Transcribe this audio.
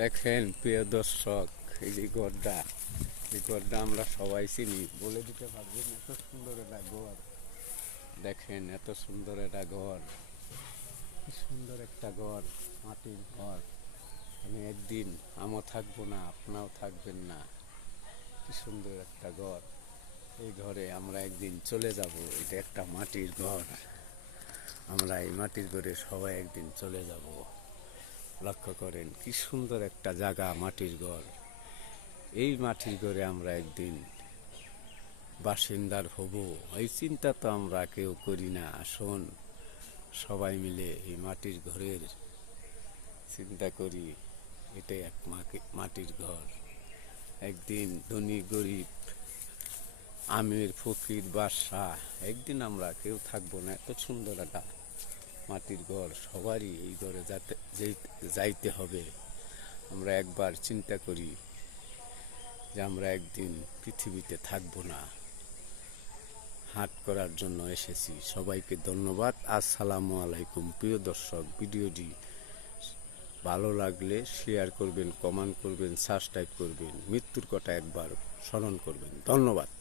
দেখেন প্রিয় দর্শক, এই গড়টা আমরা সবাই চিনি, বলে দিতে পারবেন এত সুন্দর একটা ঘর। দেখেন এত সুন্দর একটা ঘর, কি সুন্দর একটা ঘর, মাটির ঘর। আমি একদিন আমও থাকবো না, আপনাও থাকবেন না। কি সুন্দর একটা ঘর, এই ঘরে আমরা একদিন চলে যাব। এটা একটা মাটির ঘর, আমরা এই মাটির ঘরে সবাই একদিন চলে যাব। লক্ষ্য করেন কি সুন্দর একটা জায়গা, মাটির ঘর। এই মাটির ঘরে আমরা একদিন বাসিন্দার হব, এই চিন্তা তো আমরা কেউ করি না। আসুন সবাই মিলে এই মাটির ঘরের চিন্তা করি। এটাই এক মাটির ঘর। একদিন ধনী গরিব, আমির ফকির বাদশাহ, একদিন আমরা কেউ থাকবো না। এত সুন্দর একটা মাটির ঘর, সবারই এই ঘরে যাইতে হবে। আমরা একবার চিন্তা করি যে আমরা একদিন পৃথিবীতে থাকবো না। হাট করার জন্য এসেছি। সবাইকে ধন্যবাদ। আসসালামু আলাইকুম। প্রিয় দর্শক, ভিডিওটি ভালো লাগলে শেয়ার করবেন, কমেন্ট করবেন, সাবস্ক্রাইব করবেন, মৃত্যুর কথা একবার স্মরণ করবেন। ধন্যবাদ।